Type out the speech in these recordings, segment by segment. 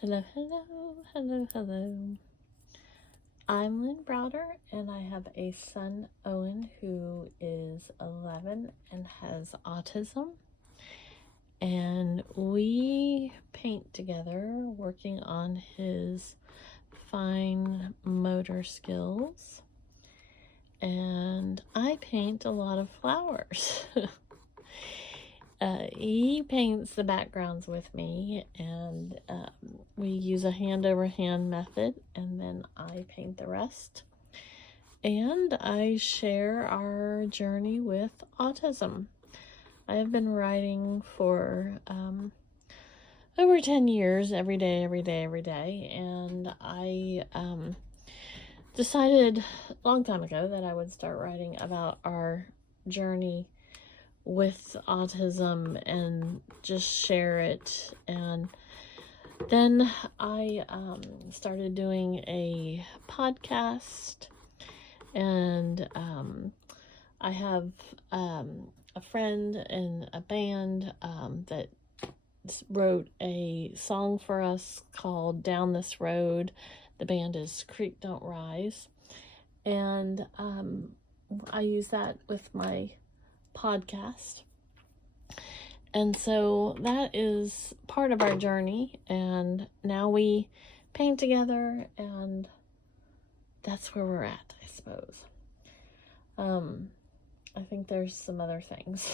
Hello, hello, hello, hello. I'm Lynn Browder, and I have a son, Owen, who is 11 and has autism. And we paint together, working on his fine motor skills. And I paint a lot of flowers. He paints the backgrounds with me, and we use a hand-over-hand method, and then I paint the rest. And I share our journey with autism. I have been writing for over 10 years, every day, and I decided a long time ago that I would start writing about our journey with autism and just share it. And then I started doing a podcast, and I have a friend and a band that wrote a song for us called Down This Road. The band is Creek Don't Rise, and I use that with my podcast. And so that is part of our journey, and now we paint together, and that's where we're at, I suppose. I think there's some other things,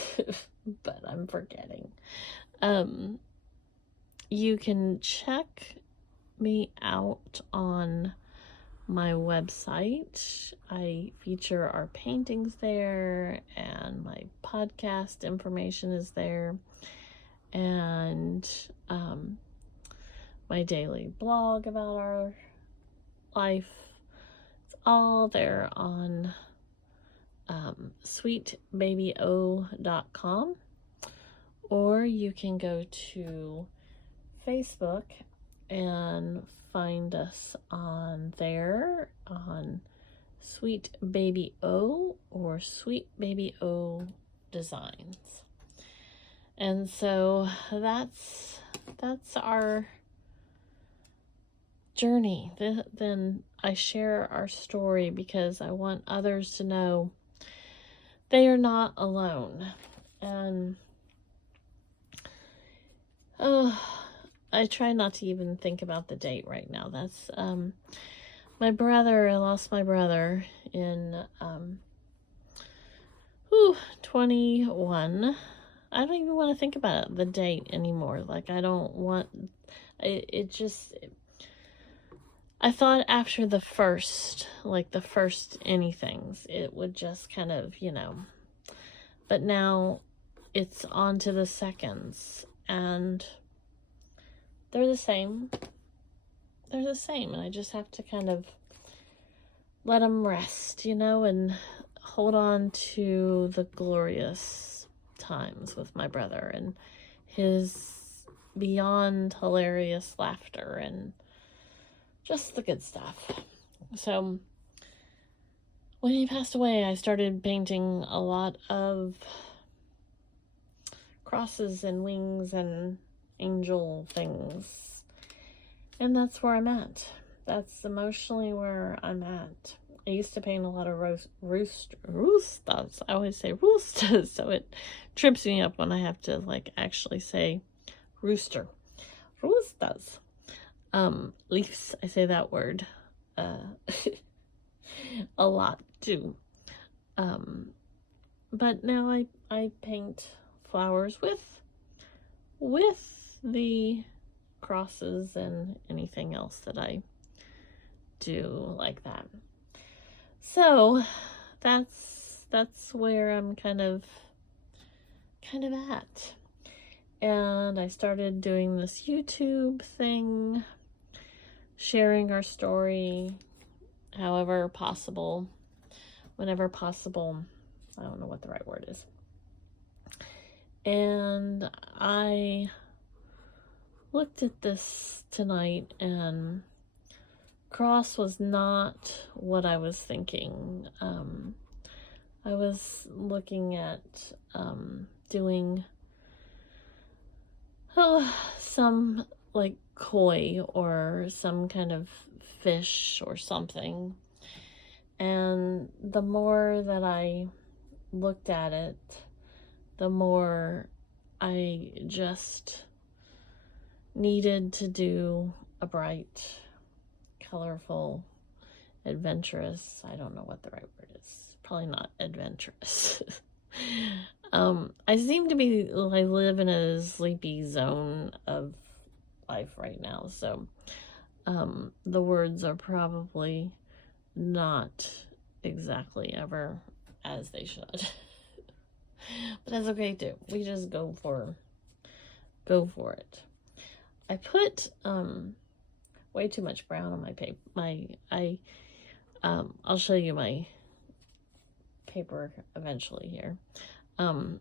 but I'm forgetting. You can check me out on my website. I feature our paintings there, and my podcast information is there, and my daily blog about our life. It's all there on sweetbabyo.com, or you can go to Facebook and find us on there on Sweet Baby O or Sweet Baby O Designs. And so that's our journey. Then I share our story because I want others to know they are not alone. And I try not to even think about the date right now. That's my brother. I lost my brother in 21. I don't even want to think about the date anymore. Like, I don't want I thought after the first anythings, it would just kind of, but now it's on to the seconds, and they're the same. And I just have to kind of let them rest, and hold on to the glorious times with my brother and his beyond hilarious laughter and just the good stuff. So when he passed away, I started painting a lot of crosses and wings and angel things, and that's where I'm at. That's emotionally where I'm at. I used to paint a lot of roostas. I always say roostas, so it trips me up when I have to actually say rooster. Roostas. Leaves. I say that word a lot too. But now I paint flowers with the crosses and anything else that I do like that. So that's where I'm kind of at. And I started doing this YouTube thing, sharing our story however possible, whenever possible. I don't know what the right word is. And I looked at this tonight, and cross was not what I was thinking. I was looking at doing some like koi or some kind of fish or something. And the more that I looked at it, the more I just needed to do a bright, colorful, adventurous, I don't know what the right word is, probably not adventurous. I seem to be, I live in a sleepy zone of life right now, so the words are probably not exactly ever as they should. But that's okay too. We just go for it. I put way too much brown on my paper. I'll show you my paper eventually here. And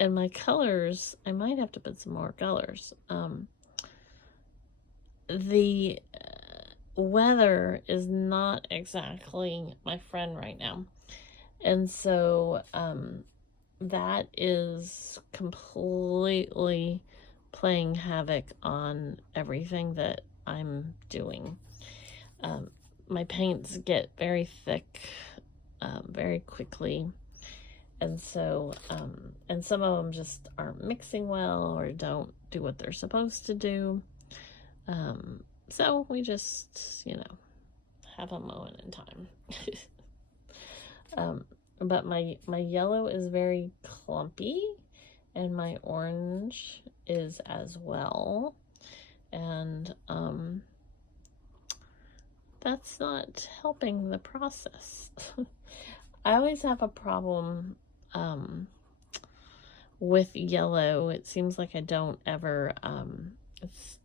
my colors, I might have to put some more colors. The weather is not exactly my friend right now. And so that is completely playing havoc on everything that I'm doing. My paints get very thick very quickly, and so and some of them just aren't mixing well or don't do what they're supposed to do. So we just, have a moment in time. But my yellow is very clumpy, and my orange is as well. And that's not helping the process. I always have a problem with yellow. It seems like I don't ever,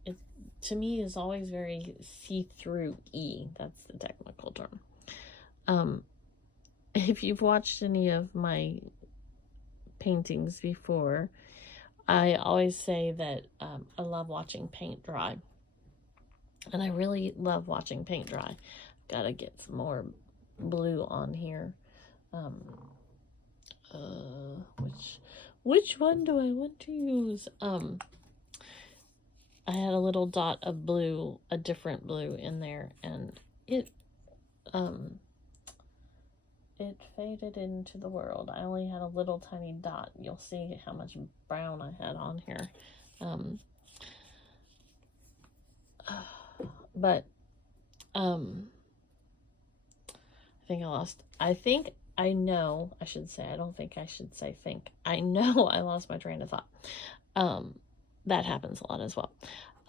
it to me is always very see-through-y. That's the technical term. If you've watched any of my paintings before, I always say that I love watching paint dry. And I really love watching paint dry. Gotta get some more blue on here. Which one do I want to use? I had a little dot of blue, a different blue in there, and it faded into the world. I only had a little tiny dot. You'll see how much brown I had on here. But I think I know, I should say, I don't think I should say think. I know I lost my train of thought. That happens a lot as well.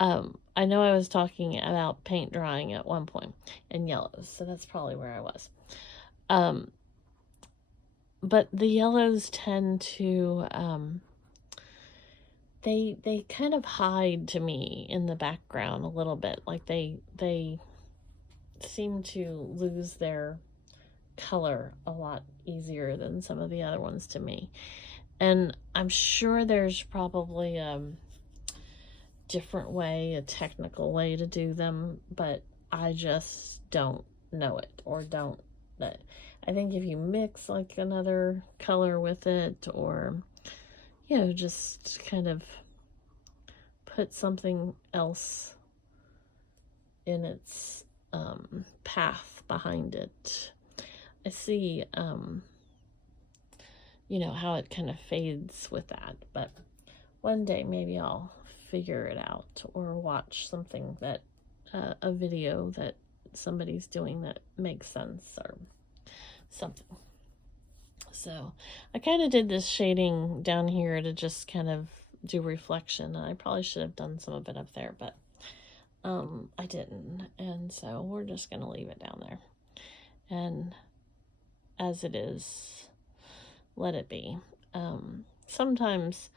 I know I was talking about paint drying at one point in yellows, so that's probably where I was. But the yellows tend to, they kind of hide to me in the background a little bit. Like they seem to lose their color a lot easier than some of the other ones to me. And I'm sure there's probably a different way, a technical way to do them, but I just don't know it, or don't. I think if you mix like another color with it, or just kind of put something else in its path behind it, I see how it kind of fades with that. But one day maybe I'll figure it out, or watch something that a video that somebody's doing that makes sense, or something. So I kind of did this shading down here to just kind of do reflection. I probably should have done some of it up there, but I didn't, and so we're just gonna leave it down there, and as it is, let it be. Sometimes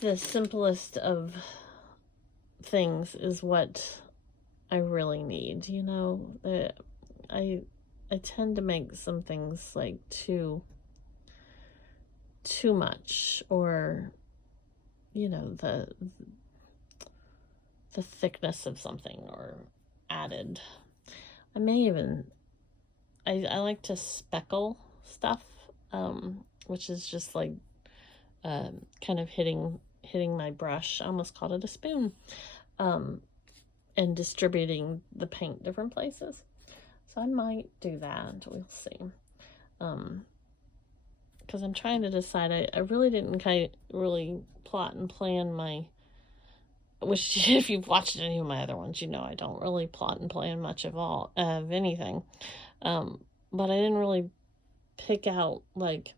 the simplest of things is what I really need. I tend to make some things like too much, or the thickness of something, or added. I may even, I like to speckle stuff, which is just like kind of hitting hitting my brush. I almost called it a spoon. And distributing the paint different places. So I might do that. We'll see. Because I'm trying to decide. I really didn't really plot and plan my, which if you've watched any of my other ones, you know I don't really plot and plan much of anything. But I didn't really pick out like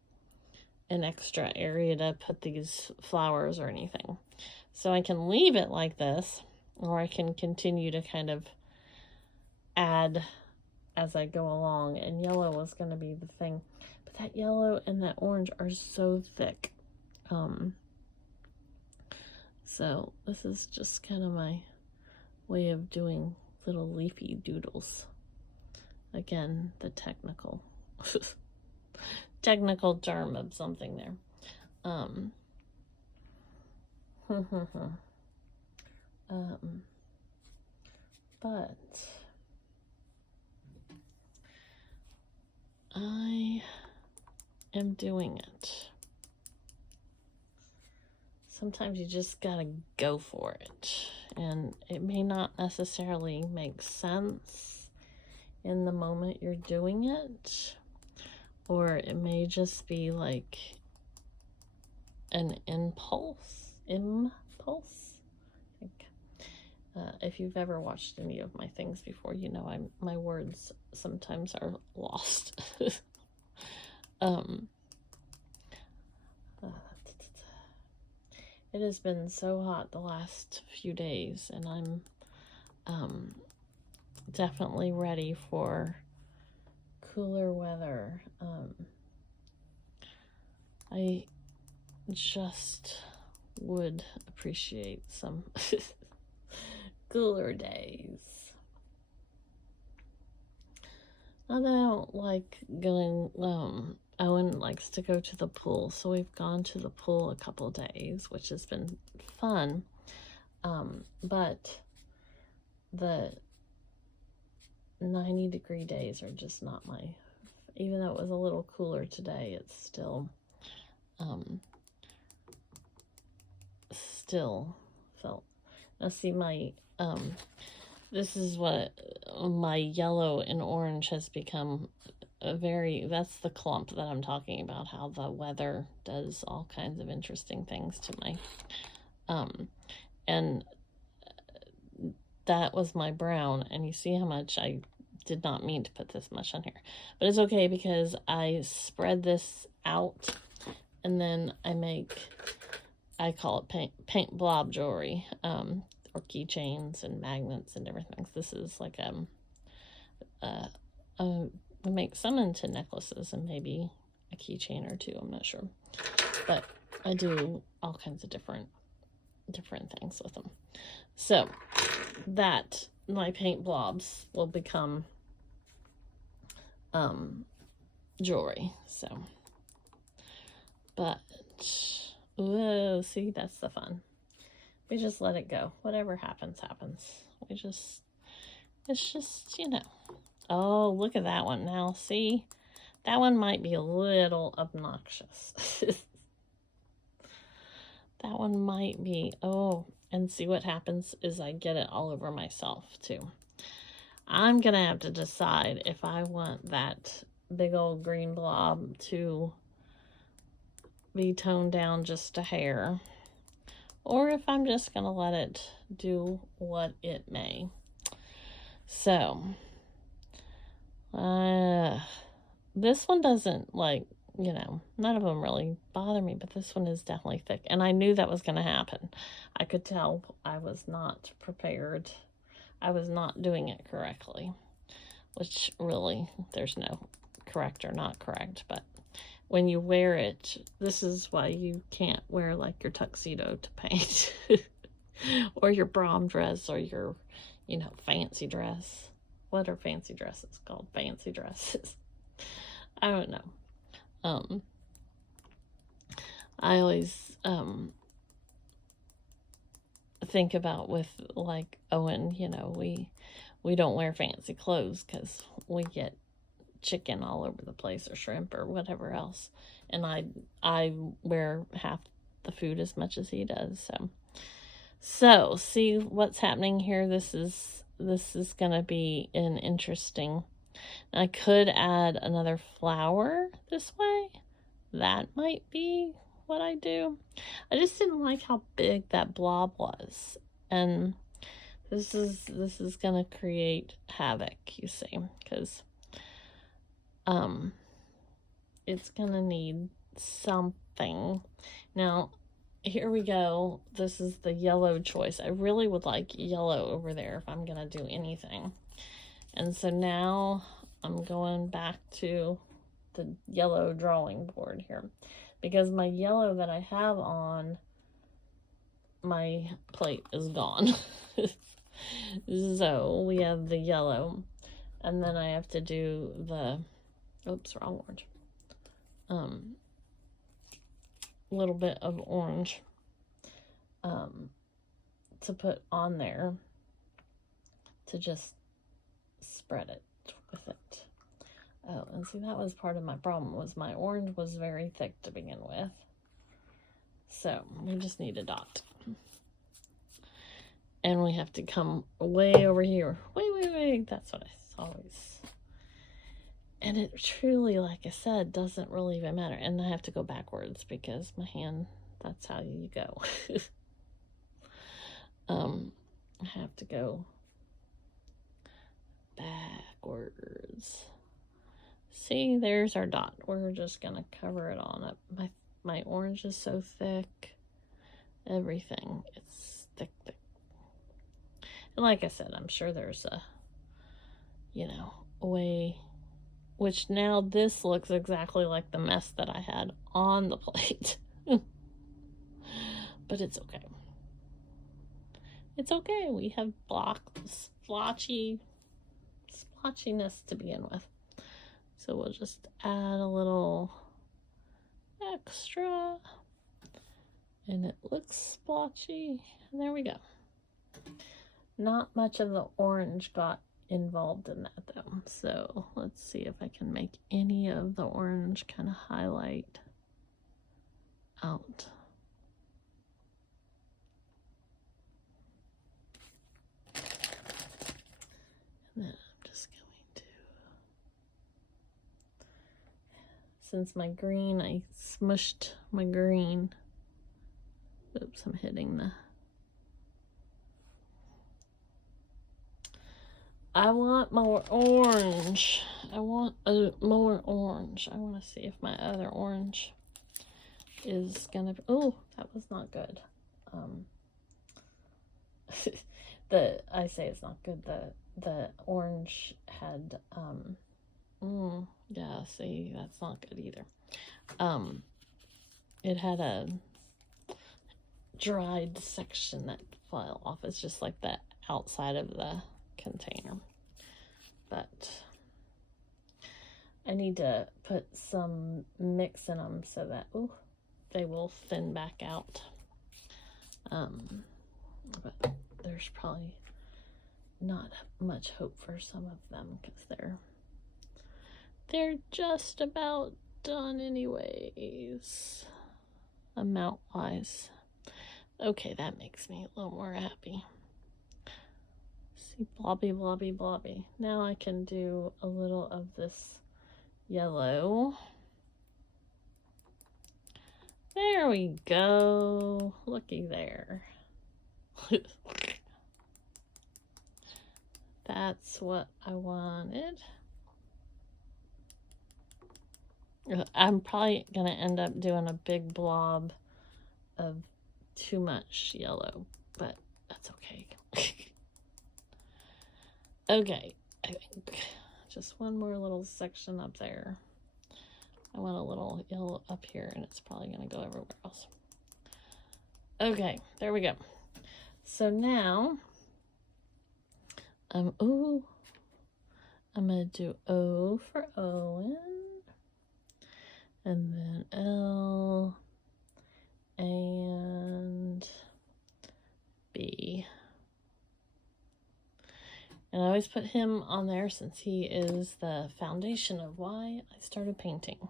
an extra area to put these flowers or anything. So I can leave it like this, or I can continue to kind of add as I go along. And yellow was going to be the thing. But that yellow and that orange are so thick. So this is just kind of my way of doing little leafy doodles. Again, the technical term of something there. But I am doing it. Sometimes you just gotta go for it, and it may not necessarily make sense in the moment you're doing it, or it may just be like an impulse, I think. If you've ever watched any of my things before, you know my words sometimes are lost. It has been so hot the last few days, and I'm definitely ready for cooler weather. I just would appreciate some cooler days. Not that I don't like going, Owen likes to go to the pool, so we've gone to the pool a couple days, which has been fun. But the 90-degree days are just not my, even though it was a little cooler today, it's still felt. Now see, my this is what my yellow and orange has become that's the clump that I'm talking about, how the weather does all kinds of interesting things to my and that was my brown, and you see how much I did not mean to put this much on here, but it's okay because I spread this out, and then I call it paint blob jewelry, or keychains and magnets and everything. This is like I make some into necklaces and maybe a keychain or two, I'm not sure, but I do all kinds of different things with them. So that my paint blobs will become jewelry. So, but whoa, see, that's the fun. We just let it go. Whatever happens, happens. It's just, you know. Oh, look at that one. Now, see, that one might be a little obnoxious. That one might be, oh, and see what happens is I get it all over myself, too. I'm going to have to decide if I want that big old green blob to be toned down just a hair, or if I'm just going to let it do what it may. So, this one doesn't, like, you know, none of them really bother me, but this one is definitely thick, and I knew that was going to happen. I could tell I was not prepared. I was not doing it correctly, which really, there's no correct or not correct, but when you wear it, this is why you can't wear like your tuxedo to paint or your prom dress or your, you know, fancy dress. What are fancy dresses called? Fancy dresses. I don't know. I always think about with like Owen, you know, we don't wear fancy clothes because we get chicken all over the place or shrimp or whatever else, and I wear half the food as much as he does. So see what's happening here. This is going to be an interesting. I could add another flower this way. That might be what I do. I just didn't like how big that blob was, and this is gonna create havoc, you see, because it's gonna need something. Now here we go. This is the yellow choice. I really would like yellow over there if I'm gonna do anything. And so now I'm going back to the yellow drawing board here, because my yellow that I have on my plate is gone. So we have the yellow, and then I have to do the, oops, wrong orange. Little bit of orange to put on there to just spread it with it. Oh, and see, that was part of my problem, was my orange was very thick to begin with. So we just need a dot. And we have to come way over here. Wait. That's what I always... And it truly, like I said, doesn't really even matter. And I have to go backwards because my hand, that's how you go. I have to go backwards. See, there's our dot. We're just going to cover it on up. My orange is so thick. Everything. It's thick. And like I said, I'm sure there's a, a way... Which now this looks exactly like the mess that I had on the plate. But it's okay. It's okay. We have splotchiness to begin with. So we'll just add a little extra. And it looks splotchy. And there we go. Not much of the orange got involved in that though, so let's see if I can make any of the orange kind of highlight out. And then I'm just going to, since my green, I smushed my green. Oops, I'm hitting the... I want more orange. I want more orange. I want to see if my other orange is gonna be... Oh, that was not good. I say it's not good. The orange had yeah, see, that's not good either. It had a dried section that fell off. It's just like that outside of the container, but I need to put some mix in them so that they will thin back out. But there's probably not much hope for some of them because they're just about done anyways, amount wise. Okay, that makes me a little more happy. See, blobby. Now I can do a little of this yellow. There we go. Looky there. That's what I wanted. I'm probably going to end up doing a big blob of too much yellow, but that's okay. Okay, I think just one more little section up there. I want a little yellow up here, and it's probably going to go everywhere else. Okay, there we go. So now, I'm going to do O for Owen, and then L, and B. And I always put him on there since he is the foundation of why I started painting.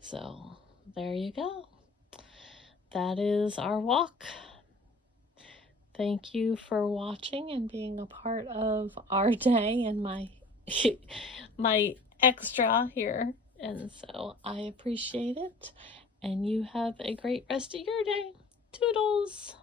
So there you go. that is our walk. Thank you for watching and being a part of our day and my my extra here. And so I appreciate it. And you have a great rest of your day. Toodles!